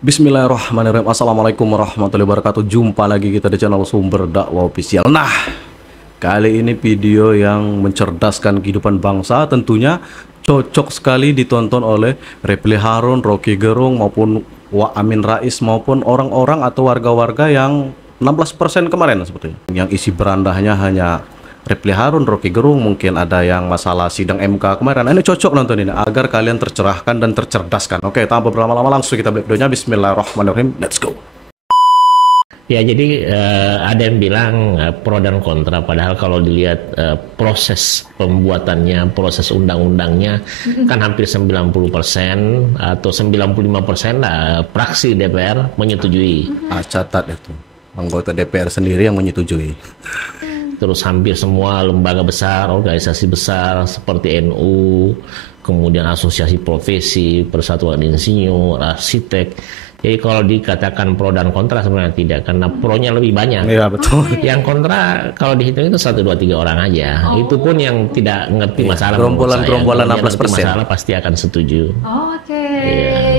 Bismillahirrahmanirrahim. Assalamualaikum warahmatullahi wabarakatuh. Jumpa lagi kita di channel Sumber Dakwah Official. Nah, kali ini video yang mencerdaskan kehidupan bangsa, tentunya cocok sekali ditonton oleh Refly Harun, Rocky Gerung, maupun Wak Amin Rais, maupun orang-orang atau warga-warga yang 16% kemarin sepertinya. Yang isi berandahnya hanya Refly Harun, Rocky Gerung, mungkin ada yang masalah sidang MK kemarin. Ini cocok nonton ini agar kalian tercerahkan dan tercerdaskan. Oke, tanpa berlama-lama langsung kita beli videonya. Bismillahirrahmanirrahim. Let's go. Ya, jadi ada yang bilang pro dan kontra, padahal kalau dilihat proses pembuatannya, proses undang-undangnya kan hampir 90% atau 95% fraksi DPR menyetujui. Catat itu. Anggota DPR sendiri yang menyetujui. Terus hampir semua lembaga besar, organisasi besar seperti NU, kemudian asosiasi profesi, persatuan insinyur, arsitek. Jadi kalau dikatakan pro dan kontra sebenarnya tidak, karena pro-nya lebih banyak. Iya, betul. Yang kontra kalau dihitung itu 1, 2, 3 orang aja. Itu pun yang tidak ngerti masalah. Gerombolan 16%. Masalah pasti akan setuju. Oke.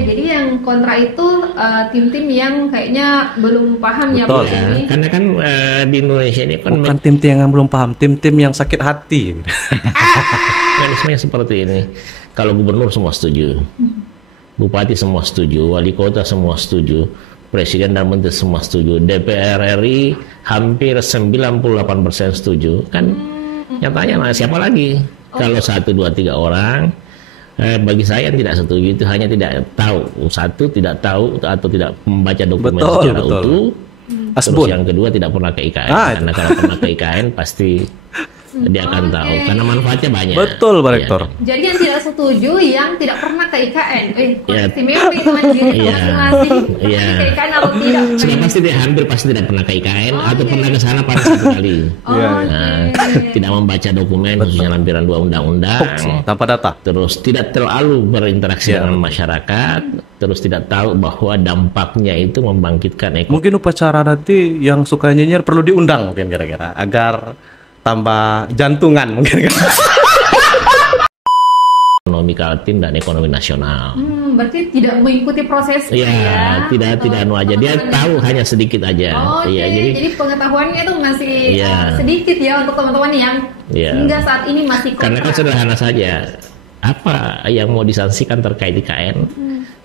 Jadi yang kontra itu tim-tim yang kayaknya belum paham. Betul. Ya, ini. Karena kan di Indonesia ini kan bukan tim-tim yang belum paham, tim-tim yang sakit hati. mekanismenya seperti ini. Kalau gubernur semua setuju, bupati semua setuju, wali kota semua setuju, presiden dan menteri semua setuju, DPR RI hampir 98% setuju. Kan nyatanya siapa lagi? Kalau 1, 2, 3 orang, bagi saya yang tidak setuju itu hanya tidak tahu. Satu, tidak tahu atau tidak membaca dokumen secara utuh. Terus yang kedua tidak pernah ke IKN. Karena kalau pernah ke IKN pasti dia akan tahu, karena manfaatnya banyak. Betul, Pak Rektor. Ya. Jadi yang tidak setuju, yang tidak pernah ke IKN. Istimewa teman diri masing-masing. Ke IKN atau tidak? Sudah pasti tidak pernah ke IKN atau pernah ke sana pada 1 kali. Tidak membaca dokumen, khususnya lampiran 2 undang-undang. Tanpa data. Terus tidak terlalu berinteraksi dengan masyarakat. Terus tidak tahu bahwa dampaknya itu membangkitkan ekonomi. Mungkin upacara nanti yang suka nyinyir perlu diundang mungkin kira-kira agar tambah jantungan mungkin. Ekonomi Kaltim dan ekonomi nasional. Berarti tidak mengikuti proses. Iya, tidak aja. Dia tahu hanya sedikit aja. Jadi pengetahuannya itu masih sedikit ya untuk teman-teman yang hingga saat ini masih kontra. Karena kan sederhana saja. Apa yang mau disanksikan terkait IKN?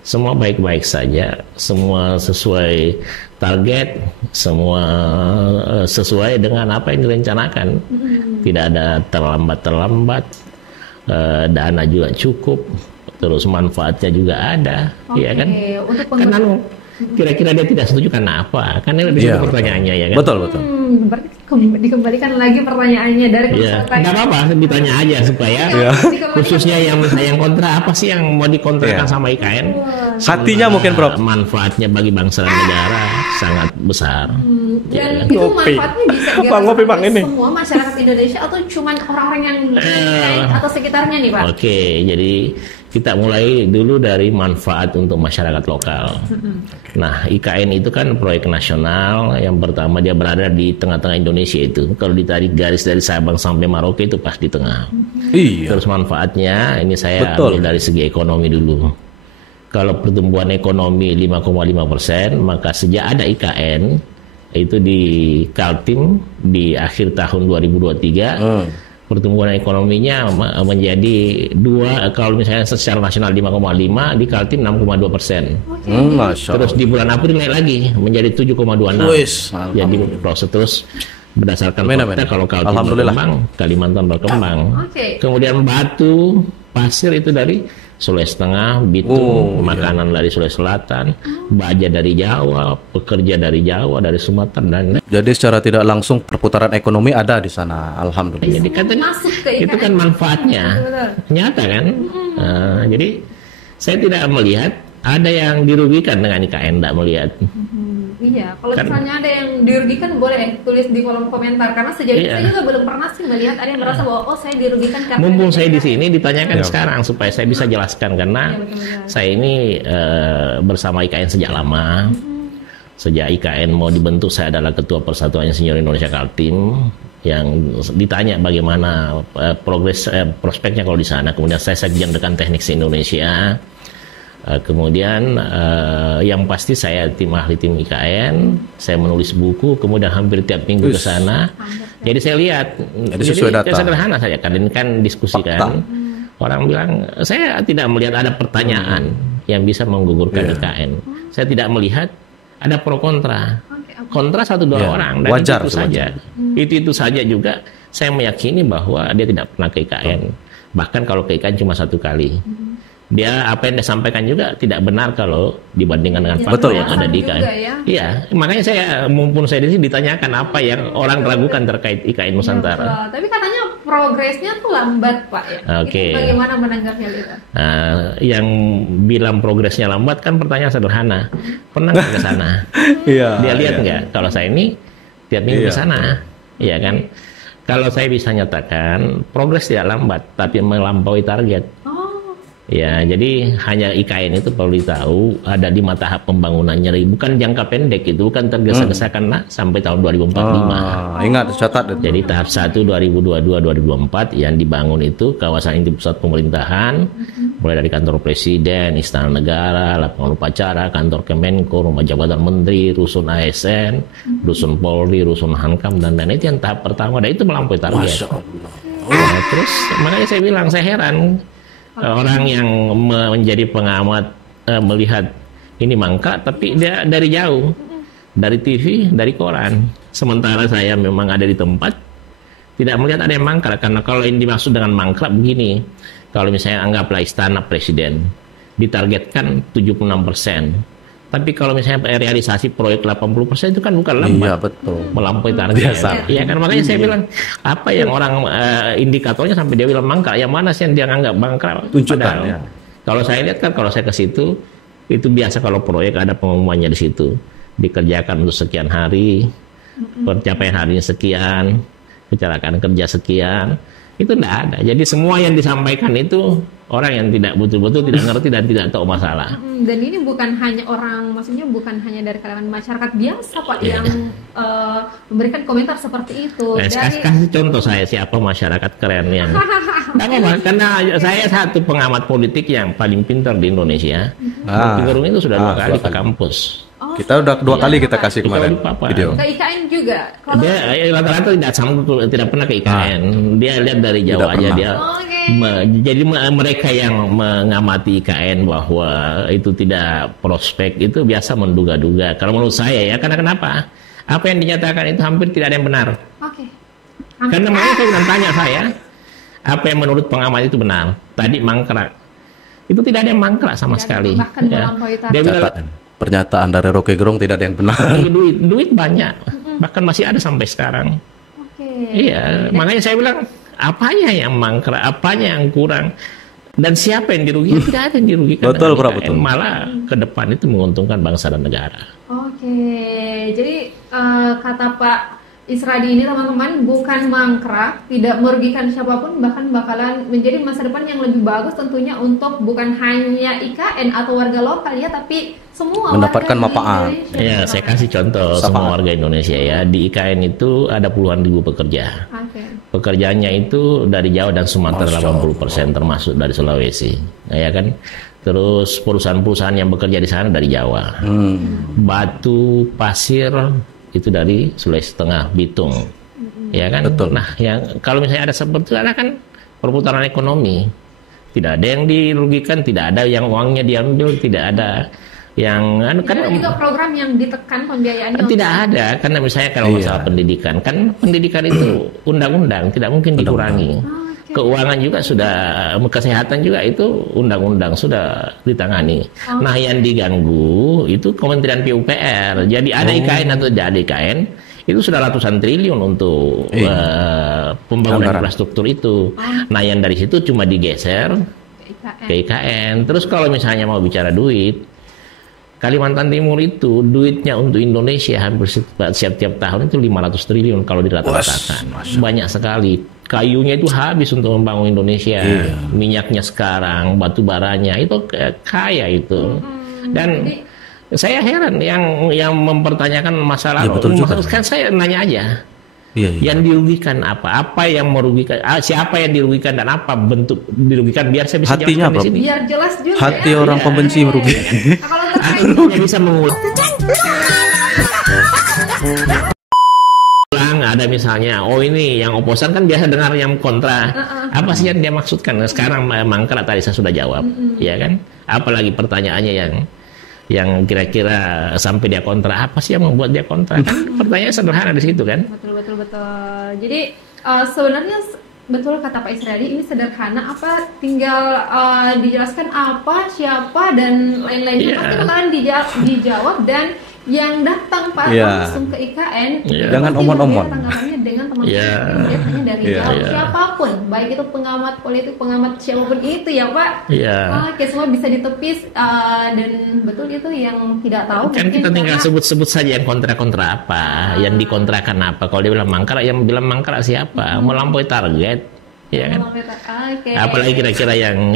Semua baik-baik saja, semua sesuai target, semua sesuai dengan apa yang direncanakan. Tidak ada terlambat, dana juga cukup, terus manfaatnya juga ada, ya kan? Karena kira-kira dia tidak setuju karena apa? Karena lebih pertanyaannya, ya kan? Betul. Berarti dikembalikan lagi pertanyaannya dari peserta. Nggak apa-apa, ditanya aja supaya khususnya yang kontra, apa sih yang mau dikontrakan sama IKN? Hatinya mungkin Prof. Manfaatnya bagi bangsa dan negara sangat besar. Dan itu manfaatnya bisa dirasakan semua masyarakat Indonesia atau cuma orang-orang yang atau sekitarnya nih Pak? Oke, jadi kita mulai dulu dari manfaat untuk masyarakat lokal. Nah, IKN itu kan proyek nasional. Yang pertama dia berada di tengah-tengah Indonesia itu. Kalau ditarik garis dari Sabang sampai Merauke itu pas di tengah. Terus manfaatnya ini saya ambil dari segi ekonomi dulu. Kalau pertumbuhan ekonomi 5,5%, maka sejak ada IKN itu di Kaltim di akhir tahun 2023 pertumbuhan ekonominya menjadi 2, kalau misalnya secara nasional 5,5, di Kaltim 6,2%. Terus di bulan April naik lagi menjadi 7,26. Jadi proses terus berdasarkan fakta kalau Kaltim berkembang, Kalimantan berkembang. Kemudian batu, pasir itu dari Sulawesi Tengah, Bitung, makanan dari Sulawesi Selatan, baja dari Jawa, pekerja dari Jawa, dari Sumatera dan jadi secara tidak langsung perputaran ekonomi ada di sana, alhamdulillah. Jadi katanya itu kan manfaatnya nyata kan. Jadi saya tidak melihat ada yang dirugikan dengan IKN, tidak melihat. Iya, kalau misalnya ada yang dirugikan boleh tulis di kolom komentar, karena sejauh ini saya juga belum pernah sih melihat ada yang merasa bahwa saya dirugikan karena mumpung saya di sini ditanyakan sekarang supaya saya bisa jelaskan, karena saya ini bersama IKN sejak lama. Sejak IKN mau dibentuk saya adalah ketua Persatuan Insinyur Indonesia Kaltim. Yang ditanya bagaimana prospeknya kalau di sana. Kemudian saya sekjen Rekan Teknik Indonesia. Kemudian yang pasti saya tim ahli tim IKN, saya menulis buku, kemudian hampir tiap minggu ke sana. Jadi saya lihat, jadi sesuai data. Sederhana saja, kan ini kan diskusi kan. Orang bilang, saya tidak melihat ada pertanyaan yang bisa menggugurkan IKN. Saya tidak melihat ada pro kontra. Kontra 1-2 orang, dan wajar itu saja. Itu saja juga saya meyakini bahwa dia tidak pernah ke IKN. Bahkan kalau ke IKN cuma 1 kali. Dia apa yang dia sampaikan juga tidak benar kalau dibandingkan dengan fakta yang ada di IKN. Iya, makanya saya mumpun saya di sini ditanyakan apa yang orang ragukan terkait IKN Nusantara. Tapi katanya progresnya tuh lambat, Pak ya. Oke. Bagaimana menanggapi hal itu? Yang bilang progresnya lambat kan pertanyaan sederhana. Pernah nggak ke sana? Dia lihat nggak? Kalau saya ini tiap minggu ke sana, iya kan? Kalau saya bisa nyatakan progres tidak lambat, tapi melampaui target. Ya, jadi hanya IKN itu perlu ditahu ada 5 tahap pembangunannya, bukan jangka pendek, itu bukan tergesa-gesa karena sampai tahun 2045. Ingat, catat. Jadi tahap 1 2022-2024 yang dibangun itu kawasan inti pusat pemerintahan, mulai dari kantor presiden, istana negara, lapangan upacara, kantor Kemenko, rumah jabatan menteri, rusun ASN, rusun Polri, rusun Hankam, dan lain-lain. Itu yang tahap pertama, dan itu melampaui target. Nah, terus makanya saya bilang saya heran. Orang yang menjadi pengamat melihat ini mangkrak, tapi dia dari jauh, dari TV, dari koran. Sementara saya memang ada di tempat, tidak melihat ada yang mangkrak. Karena kalau yang dimaksud dengan mangkrak begini, kalau misalnya anggaplah istana presiden, ditargetkan 76%. Tapi kalau misalnya realisasi proyek 80% itu kan bukan lambat. Iya, betul. Melampaui target. Iya kan, makanya saya bilang apa yang orang indikatornya sampai dia bilang mangkrak, yang mana sih yang dia anggap mangkrak? Tunjukkan. Ya. Kalau saya lihat kan, kalau saya ke situ itu biasa kalau proyek ada pengumumannya di situ, dikerjakan untuk sekian hari, pencapaian harinya sekian, kecelakaan kerja sekian. Itu tidak ada. Jadi semua yang disampaikan itu orang yang tidak betul-betul tidak ngerti dan tidak tahu masalah. Dan ini bukan hanya orang, maksudnya bukan hanya dari kalangan masyarakat biasa, Pak, yang memberikan komentar seperti itu. Kasih contoh saya siapa masyarakat keren yang. Karena saya satu pengamat politik yang paling pintar di Indonesia. Gerung itu sudah 2 kali ke kampus. Kita udah 2 kali kita kasih kemarin video. Ke IKN juga. Dia rata-rata tidak pernah ke IKN. Dia lihat dari jauh aja dia. Jadi mereka yang mengamati IKN bahwa itu tidak prospek itu biasa menduga-duga. Kalau menurut saya ya, karena kenapa? Apa yang dinyatakan itu hampir tidak ada yang benar. Karena makanya saya bilang tanya saya, apa yang menurut pengamat itu benar? Tadi mangkrak. Itu tidak ada yang mangkrak sama sekali. Bahkan dia bilang pernyataan dari Rocky Gerung tidak ada yang benar. Duit banyak, bahkan masih ada sampai sekarang. Iya, makanya saya bilang apanya yang mangkrak, apanya yang kurang, dan siapa yang dirugikan? Tidak ada yang dirugikan. Betul, betul. Malah ke depan itu menguntungkan bangsa dan negara. Jadi kata Pak Isradi ini, teman-teman, bukan mangkrak, tidak merugikan siapapun, bahkan bakalan menjadi masa depan yang lebih bagus tentunya untuk bukan hanya IKN atau warga lokal ya, tapi semua mendapatkan warga manfaat. Ya, saya kasih contoh semua warga Indonesia ya. Di IKN itu ada puluhan ribu pekerja. Pekerjaannya itu dari Jawa dan Sumatera 80%, termasuk dari Sulawesi. Nah, ya kan? Terus perusahaan-perusahaan yang bekerja di sana dari Jawa. Batu, pasir itu dari Sulawesi Tengah, Bitung, ya kan? Betul. Nah, yang kalau misalnya ada seperti itu, ada kan perputaran ekonomi, tidak ada yang dirugikan, tidak ada yang uangnya diambil, tidak ada yang kan juga program yang ditekan pembiayaannya tidak ada, karena misalnya kalau masalah pendidikan, kan pendidikan itu undang-undang, tidak mungkin dikurangi. Keuangan juga sudah, kesehatan juga itu undang-undang sudah ditangani. Nah, yang diganggu itu Kementerian PUPR. Jadi ada IKN atau tidak ada IKN, itu sudah ratusan triliun untuk pembangunan infrastruktur itu. Nah, yang dari situ cuma digeser ke IKN. Terus kalau misalnya mau bicara duit, Kalimantan Timur itu duitnya untuk Indonesia hampir setiap tahun itu 500 triliun kalau dirata-ratakan. Banyak sekali. Kayunya itu habis untuk membangun Indonesia. Minyaknya sekarang, batu baranya itu kaya itu. Dan saya heran yang mempertanyakan masalah. Betul juga. Kan saya nanya aja. Iya, iya. Yang dirugikan apa? Apa yang merugikan? Siapa yang dirugikan dan apa bentuk dirugikan? Biar saya bisa Hatinya, jelaskan di Prof. sini. Biar jelas juga Hati ya. orang pembenci merugi. Nah, kalau terkait Hanya bisa mengulang. Ada misalnya, oh ini yang oposan kan biasa dengar yang kontra. Apa sih yang dia maksudkan? Sekarang mangkrak tadi saya sudah jawab, ya kan? Apalagi pertanyaannya yang kira-kira sampai dia kontra, apa sih yang membuat dia kontra? Kan pertanyaan sederhana di situ kan? betul. Jadi sebenarnya betul kata Pak Isradi, ini sederhana, apa tinggal dijelaskan apa, siapa dan lain-lainnya. Iya. Pasti bakalan dijawab, dan yang datang Pak Iya. langsung ke IKN, Iya. Jangan pasti omon-omon. berbeda tanggapannya dengan teman-teman Iya. yang tanya dari Iya, jauh. iya. Siapapun, baik itu pengamat politik, pengamat siapapun itu ya Pak. Iya. Oke, semua bisa ditepis, dan betul itu yang tidak tahu. Kan mungkin kita tinggal karena- sebut-sebut saja yang kontra-kontra apa, yang dikontrakan apa. Kalau dia bilang mangkrak, yang bilang mangkrak siapa? Melampaui target, ya kan? Oke. Apalagi kira-kira yang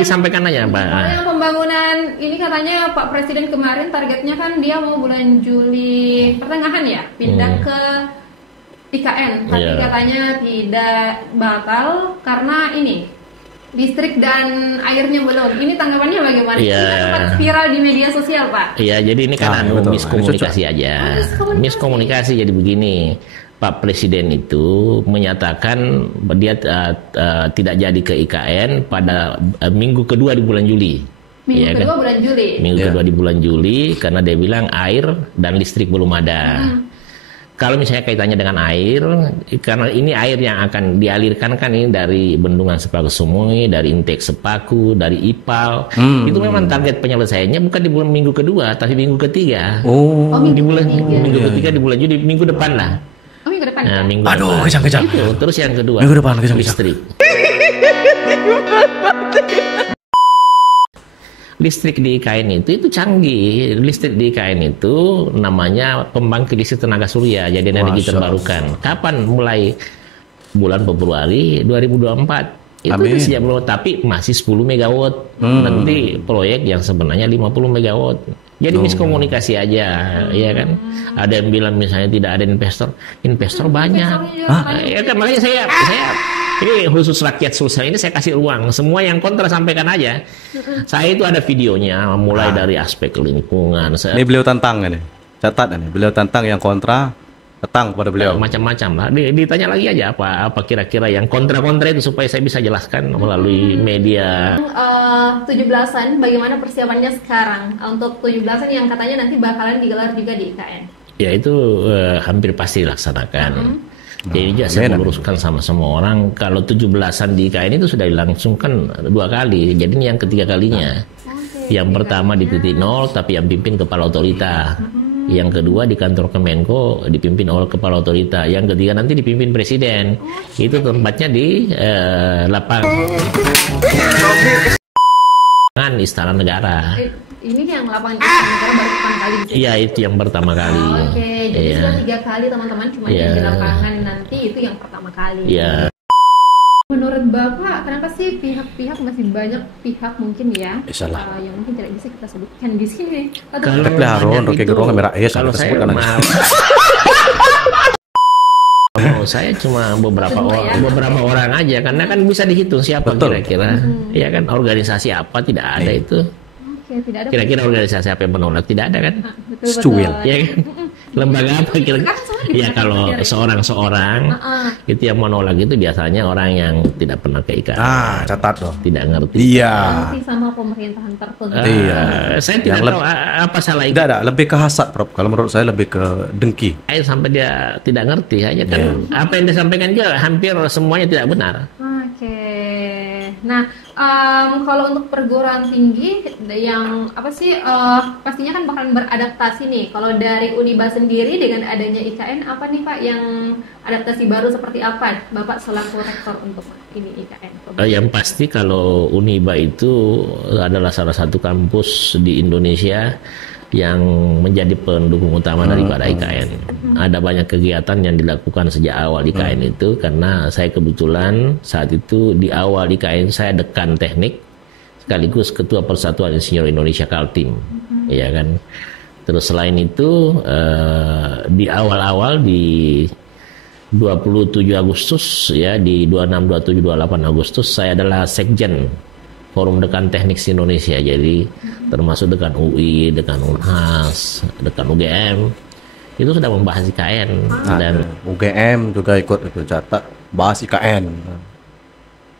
disampaikan aja, Pak. Kalau yang pembangunan ini katanya Pak Presiden kemarin targetnya kan dia mau bulan Juli pertengahan ya pindah ke IKN, tapi Iya. katanya tidak bakal karena ini listrik dan airnya belum. Ini tanggapannya bagaimana? Iya. Ini sempat viral di media sosial Pak. Iya, jadi ini kan betul. miskomunikasi aja. miskomunikasi. Miskomunikasi jadi begini. Pak Presiden itu menyatakan dia tidak jadi ke IKN pada minggu kedua di bulan Juli. Minggu Iya kan? kedua bulan Juli. Minggu Iya. kedua di bulan Juli karena dia bilang air dan listrik belum ada. Kalau misalnya kaitannya dengan air, karena ini air yang akan dialirkan kan ini dari Bendungan Sepaku Sumui, dari Intek Sepaku, dari IPAL. Itu memang target penyelesaiannya bukan di bulan minggu kedua, tapi minggu ketiga. Oh, Di bulan ketiga. minggu ketiga di bulan Juli, minggu depan lah. Oh, minggu depan. Nah, ya? minggu Aduh, depan. kejang-kejang. Itu. Terus yang kedua, Minggu depan, kejang-kejang. listrik. Listrik di IKN itu canggih. Listrik di IKN itu namanya pembangkit listrik tenaga surya, jadi energi Masya terbarukan. Kapan mulai? Bulan Februari 2024. Itu Amin. sejak belum, tapi masih 10 megawatt. Nanti proyek yang sebenarnya 50 megawatt. Jadi miskomunikasi aja, ya kan? Ada yang bilang misalnya tidak ada investor banyak. Ya kan, makanya saya ini khusus rakyat Sulsel ini saya kasih ruang. Semua yang kontra sampaikan aja. Saya itu ada videonya mulai dari aspek lingkungan, ini beliau tantang ini. Catat ini, beliau tantang yang kontra, datang kepada beliau. macam-macam lah. Ditanya lagi aja apa kira-kira yang kontra-kontra itu supaya saya bisa jelaskan melalui media. 17-an, bagaimana persiapannya sekarang untuk 17-an yang katanya nanti bakalan digelar juga di IKN? Ya itu hampir pasti dilaksanakan. Jadi juga saya Amin. meluruskan sama semua orang kalau 17-an di IKN itu sudah dilangsungkan 2 kali. Jadi ini yang ketiga kalinya. Yang pertama di titik nol tapi yang pimpin kepala otorita. Yang kedua di kantor Kemenko dipimpin oleh kepala otorita. Yang ketiga nanti dipimpin presiden. Itu tempatnya di lapangan Istana Negara. Ini yang lapangan Istana Negara baru pertama kali di sini. Iya itu yang pertama kali. Oke, jadi Iya. sudah 3 kali teman-teman, cuma Iya. yang di lapangan nanti itu yang pertama kali. Iya. Menurut Bapak, kenapa sih pihak-pihak masih banyak pihak mungkin ya Salah. yang mungkin tidak bisa kita sebutkan di sini? Atau Kalau Tapi Haron, banyak Rocky itu, Gerung, Merah Ayah, kalau kita saya sebutkan aja. saya cuma beberapa Semua orang, ya? beberapa orang aja karena kan bisa dihitung siapa Betul. kira-kira. Ya kan organisasi apa tidak ada itu. Oke, tidak ada. Kira-kira organisasi apa yang menolak tidak ada kan? Betul. Secuil. Ya kan? Lembaga apa kira-kira? Sekarang semua Ya dipisahkan kalau sendiri. seorang-seorang itu yang menolak itu biasanya orang yang tidak pernah ke IKN, Catat dong. tidak ngerti. Iya. Nanti sama pemerintahan tertentu. Iya. Saya tidak Yang tahu apa salah Tidak ada, lebih ke hasad, Prof. Kalau menurut saya lebih ke dengki. sampai dia tidak ngerti aja kan. Apa yang disampaikan juga hampir semuanya tidak benar. Oke. Nah, kalau untuk perguruan tinggi yang apa sih pastinya kan bakalan beradaptasi nih. Kalau dari Uniba sendiri dengan adanya IKN apa nih Pak yang adaptasi baru seperti apa Bapak selaku rektor untuk ini IKN? Yang pasti kalau Uniba itu adalah salah satu kampus di Indonesia yang menjadi pendukung utama daripada IKN. Ada banyak kegiatan yang dilakukan sejak awal IKN itu karena saya kebetulan saat itu di awal IKN saya dekan teknik sekaligus ketua Persatuan Insinyur Indonesia Kaltim, ya kan. Terus selain itu di awal-awal di 27 Agustus ya, di 26, 27, 28 Agustus saya adalah sekjen Forum Dekan Teknik Indonesia. Jadi termasuk dengan UI, dengan Unhas, dengan UGM itu sudah membahas IKN. Dan UGM juga ikut itu catat bahas IKN.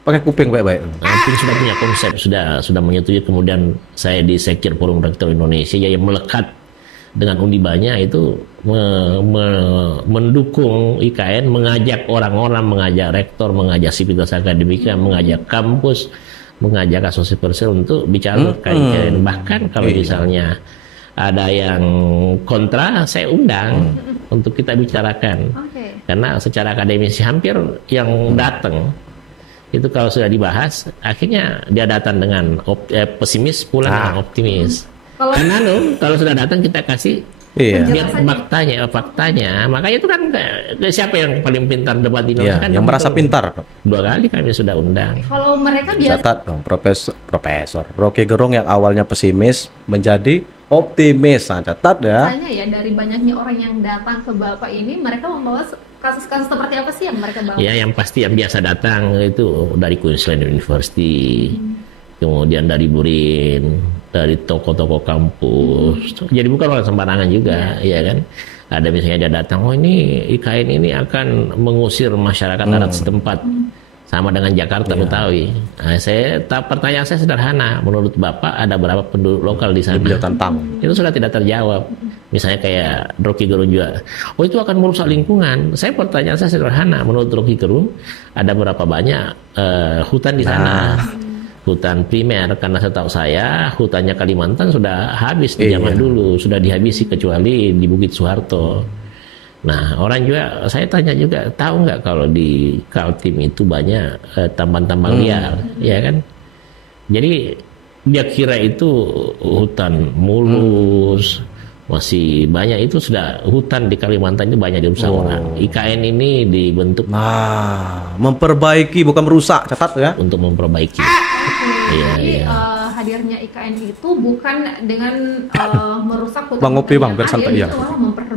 Pakai kuping baik-baik. Hampir sudah punya konsep, sudah menyetujui. Kemudian saya di Sekjen Forum Rektor Indonesia yang melekat dengan Undibanya itu mendukung IKN, mengajak orang-orang, mengajak rektor, mengajak sivitas akademika, mengajak kampus, mengajak asosiasi persel untuk bicara IKN. Bahkan kalau misalnya ada yang kontra, saya undang untuk kita bicarakan. Karena secara akademisi hampir yang datang itu kalau sudah dibahas, akhirnya dia datang dengan pesimis, pulang dengan optimis. Karena kalau sudah datang kita kasih lihat faktanya. Makanya itu kan siapa yang paling pintar debat di Indonesia? Kan yang merasa pintar. 2 kali kami sudah undang. Kalau mereka biasa catat dong, Profesor Rocky Gerung yang awalnya pesimis menjadi optimis. Nah, catat ya. Tanya ya, dari banyaknya orang yang datang ke Bapak ini, mereka membawa kasus-kasus seperti apa sih yang mereka bawa? Ya, yang pasti yang biasa datang itu dari Queensland University, kemudian dari BURIN, dari tokoh-tokoh kampus. Jadi bukan orang sembarangan juga, ya kan? Ada misalnya dia datang, oh ini IKN ini akan mengusir masyarakat adat setempat. Sama dengan Jakarta, Betawi. Nah, pertanyaan saya sederhana. Menurut Bapak ada berapa penduduk lokal di sana? Itu sudah tidak terjawab. Misalnya kayak Rocky Gerung juga. Oh itu akan merusak lingkungan. Pertanyaan saya sederhana. Menurut Rocky Gerung ada berapa banyak hutan di sana? Hutan primer. Karena setahu saya hutannya Kalimantan sudah habis di zaman dulu. Sudah dihabisi kecuali di Bukit Soeharto. Nah, orang juga, saya tanya juga, tahu nggak kalau di Kaltim itu banyak tambang-tambang liar, ya kan? Jadi dia kira itu hutan mulus, masih banyak. Itu sudah hutan di Kalimantan itu banyak dirusak orang. IKN ini dibentuk memperbaiki bukan merusak, catat ya. Untuk memperbaiki. Jadi hadirnya IKN itu bukan dengan merusak hutan. Bang Opi, Bang, biar santai ya.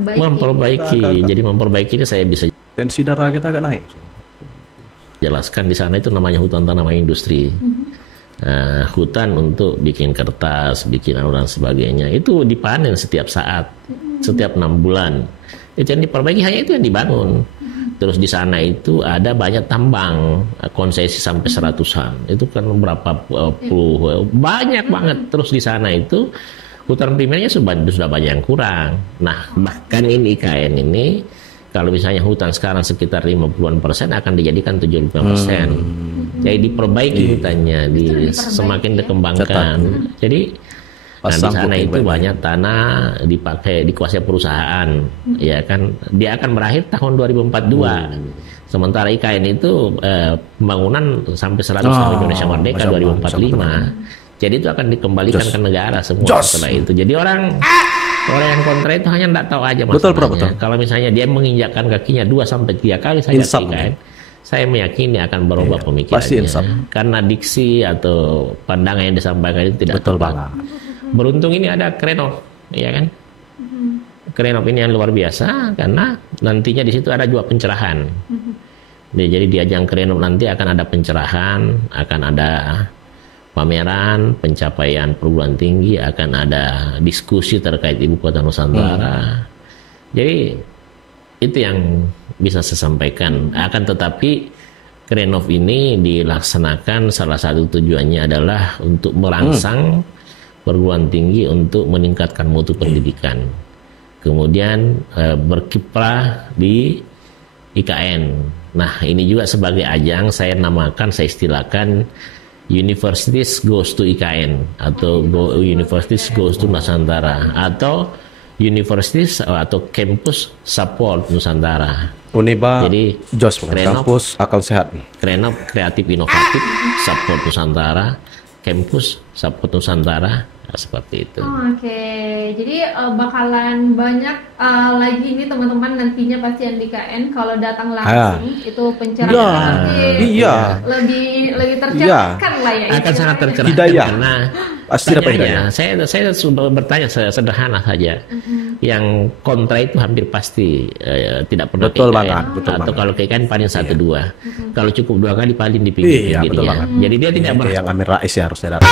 Memperbaiki. Jadi memperbaiki ini saya bisa tensi darah kita agak naik. Jelaskan di sana itu namanya hutan tanaman industri. Hutan untuk bikin kertas, bikin dan sebagainya itu dipanen setiap saat, setiap 6 bulan. Itu yang diperbaiki, hanya itu yang dibangun. Terus di sana itu ada banyak tambang konsesi sampai 100-an. Itu kan berapa puluh, banyak banget. Terus di sana itu hutan primernya sudah banyak yang kurang. Nah, bahkan ini IKN ini kalau misalnya hutan sekarang sekitar 50% akan dijadikan 75%. Jadi diperbaiki hutannya, semakin dikembangkan. Jadi di sana itu banyak tanah dipakai, dikuasai perusahaan, ya kan. Dia akan berakhir tahun 2042. Sementara IKN itu pembangunan sampai 100 tahun Indonesia Merdeka 2045. Jadi itu akan dikembalikan ke negara semua setelah itu. Jadi orang yang kontra itu hanya tidak tahu aja masalahnya. Betul. Kalau misalnya dia menginjakkan kakinya 2-3 kali saja IKN, saya meyakini akan berubah pemikirannya. Karena diksi atau pandangan yang disampaikan itu tidak tepat. Beruntung ini ada Krenov, ya kan? Krenov ini yang luar biasa karena nantinya di situ ada juga pencerahan. Jadi di ajang Krenov nanti akan ada pencerahan, akan ada pameran pencapaian perguruan tinggi, akan ada diskusi terkait ibu kota Nusantara. Jadi itu yang bisa saya sampaikan. Akan tetapi Krenov ini dilaksanakan salah satu tujuannya adalah untuk merangsang perguruan tinggi untuk meningkatkan mutu pendidikan. Kemudian berkiprah di IKN. Nah, ini juga sebagai ajang saya namakan, saya istilahkan Universities Goes to IKN atau Universities Goes to Nusantara atau Universities atau Campus Support Nusantara. Uniba, jadi kampus akal sehat. Krenov kreatif inovatif, Support Nusantara, Campus Support Nusantara. Seperti itu. Oke, jadi bakalan banyak lagi ini teman-teman nantinya pasti yang di KN kalau datang langsung itu pencerahan lebih tercerahkan lah ya. Akan sangat tercerahkan karena Pasti Tanya dapat aja. hidayah. Saya sudah bertanya sederhana saja. Yang kontra itu hampir pasti tidak pernah Betul ke IKN. banget, betul Atau banget. kalau ke IKN paling 1-2. Kalau cukup 2 kali paling dipilih Iya, betul banget. Jadi dia tidak Kayak yang Amin Rais ya harusnya datang.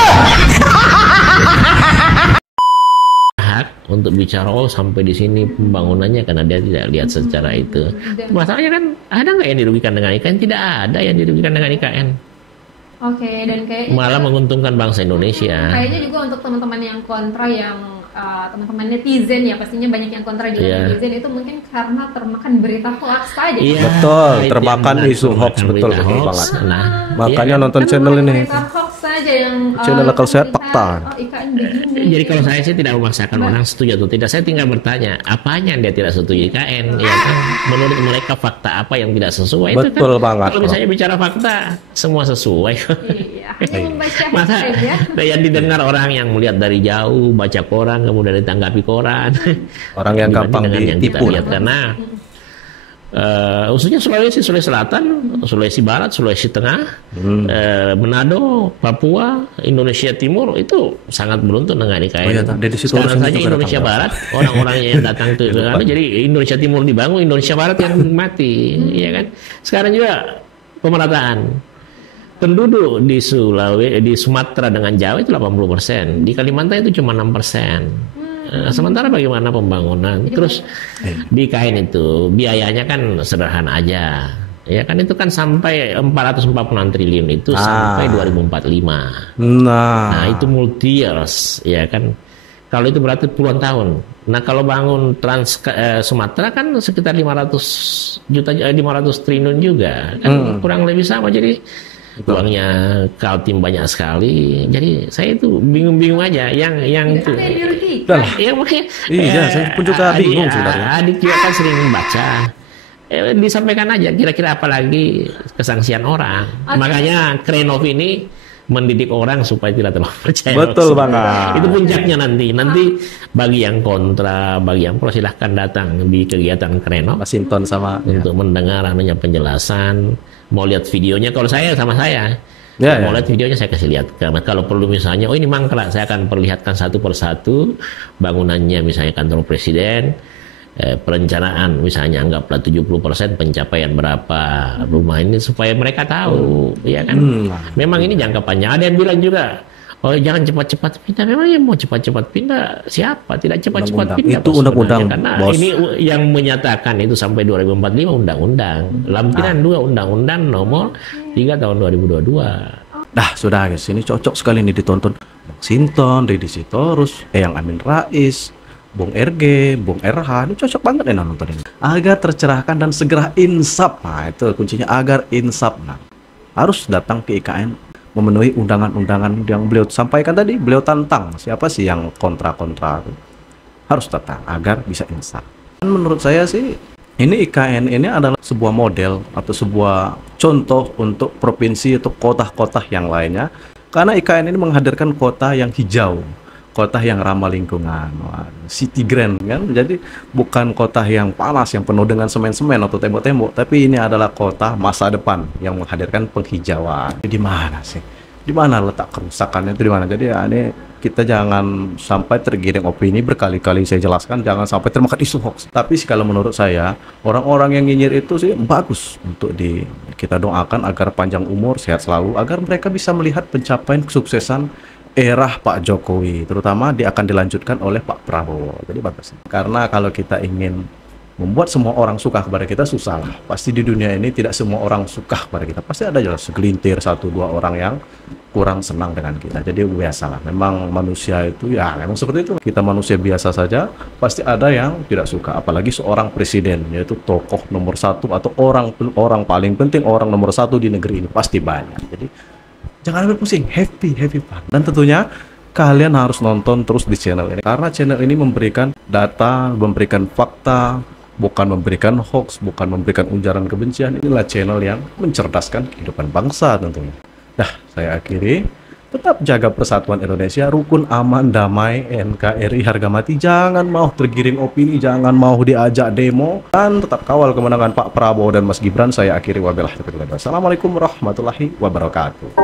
berhak untuk bicara sampai di sini pembangunannya karena dia tidak lihat secara itu. Masalahnya kan ada nggak yang dirugikan dengan IKN? Tidak ada yang dirugikan dengan IKN. Oke, dan kayaknya Malah menguntungkan bangsa Indonesia. kayaknya juga untuk teman-teman yang kontra, yang teman-teman netizen ya, pastinya banyak yang kontra juga. Iya. Netizen itu mungkin karena termakan berita hoax saja. Iya, Betul, itu termakan yang isu hoax, termakan betul, berita betul hoax. banget. Nah, Makanya iya. nonton Kan channel ini. berita hoax saja yang Channel Akal Sehat melihat, Fakta. oh, IKN begini. Jadi kalau saya sih tidak memaksakan orang setuju atau tidak, saya tinggal bertanya apanya yang dia tidak setuju IKN, ya kan? Menurut mereka fakta apa yang tidak sesuai itu Betul kan? banget, Kalau Bro. misalnya bicara fakta, semua sesuai. Iya, hanya membaca Masa saja. yang didengar orang yang melihat dari jauh, baca koran, kemudian ditanggapi koran. Orang yang Dibanding gampang dengan yang kita ditipu. lihat. Karena khususnya Sulawesi Selatan, Sulawesi Barat, Sulawesi Tengah, Manado, Papua, Indonesia Timur itu sangat beruntung dengan IKN. Oh iya, dari situ Sekarang langsung saja juga Indonesia datang, Barat, orang-orang yang datang itu jadi Indonesia Timur dibangun, Indonesia Barat yang mati, ya kan? Sekarang juga pemerataan. Penduduk di Sulawesi, di Sumatera dengan Jawa itu 80%, di Kalimantan itu cuma 6%. Sementara bagaimana pembangunan? Terus di IKN itu biayanya kan sederhana aja, ya kan, itu kan sampai 446 triliun itu sampai 2045. Nah itu multi years, ya kan. Kalau itu berarti puluhan tahun. Nah kalau bangun Sumatera kan sekitar 500 triliun juga, kan kurang lebih sama. Jadi uangnya Kaltim banyak sekali. Jadi saya itu bingung-bingung aja. Yang itu. Ada yang dirugikan. Udah lah. Ya makanya. Iya, saya pun juga bingung sebenarnya. Adik juga kan sering membaca. Disampaikan aja kira-kira apa lagi kesangsian orang. Makanya Krenov ini mendidik orang supaya tidak terlalu percaya. Betul banget. Itu puncaknya nanti bagi yang kontra, bagi yang pro silahkan datang di kegiatan Krenov Masinton sama untuk mendengar namanya penjelasan. Mau lihat videonya, kalau saya sama saya. Ya, Mau ya. lihat videonya saya kasih lihat. Kalau perlu misalnya, oh ini mangkrak, saya akan perlihatkan satu persatu bangunannya, misalnya kantor presiden, perencanaan misalnya anggaplah 70% pencapaian berapa rumah ini supaya mereka tahu, ya kan. Memang ini jangka panjang. Ada yang bilang juga, oh jangan cepat-cepat pindah. Memang yang mau cepat-cepat pindah siapa? Tidak cepat-cepat Undang-undang. pindah. Itu Bos, undang-undang, sebenarnya. Karena Bos. ini yang menyatakan itu sampai 2045 undang-undang. Lampiran 2 undang-undang nomor 3 tahun 2022. Nah, sudah guys, ini cocok sekali nih ditonton Bang Sinton, Deddy Sitorus, yang Amin Rais, Bung RG, Bung RH, ini cocok banget nih nonton ini. Agar tercerahkan dan segera insaf. Nah, itu kuncinya, agar insaf. Nah, harus datang ke IKN memenuhi undangan-undangan yang beliau sampaikan tadi. Beliau tantang siapa sih yang kontra-kontra, harus datang agar bisa insaf. Dan menurut saya sih ini IKN ini adalah sebuah model atau sebuah contoh untuk provinsi atau kota-kota yang lainnya, karena IKN ini menghadirkan kota yang hijau, kota yang ramah lingkungan. Wah, city grand kan. Jadi bukan kota yang panas yang penuh dengan semen-semen atau tembok-tembok, tapi ini adalah kota masa depan yang menghadirkan penghijauan. Di mana sih? Di mana letak kerusakannya itu, di mana? Jadi ya, ini kita jangan sampai tergiring opini, berkali-kali saya jelaskan, jangan sampai termakan isu hoax. Tapi sih kalau menurut saya, orang-orang yang nyinyir itu sih bagus untuk kita doakan agar panjang umur, sehat selalu, agar mereka bisa melihat pencapaian kesuksesan era Pak Jokowi, terutama dia akan dilanjutkan oleh Pak Prabowo. Jadi bagus. Karena kalau kita ingin membuat semua orang suka kepada kita, susah lah. Pasti di dunia ini tidak semua orang suka kepada kita. Pasti ada jelas segelintir, 1-2 orang yang kurang senang dengan kita. Jadi biasalah. Memang manusia itu ya memang seperti itu. Kita manusia biasa saja, pasti ada yang tidak suka. Apalagi seorang presiden, yaitu tokoh nomor 1 atau orang paling penting, orang nomor 1 di negeri ini, pasti banyak. Jadi jangan ambil pusing, happy fun. Dan tentunya kalian harus nonton terus di channel ini, karena channel ini memberikan data, memberikan fakta, bukan memberikan hoax, bukan memberikan ujaran kebencian. Inilah channel yang mencerdaskan kehidupan bangsa tentunya. Nah, saya akhiri. Tetap jaga persatuan Indonesia, rukun, aman, damai, NKRI harga mati. Jangan mau tergiring opini, jangan mau diajak demo, dan tetap kawal kemenangan Pak Prabowo dan Mas Gibran. Saya akhiri, wabillahi taufiq wal hidayah. Assalamualaikum warahmatullahi wabarakatuh.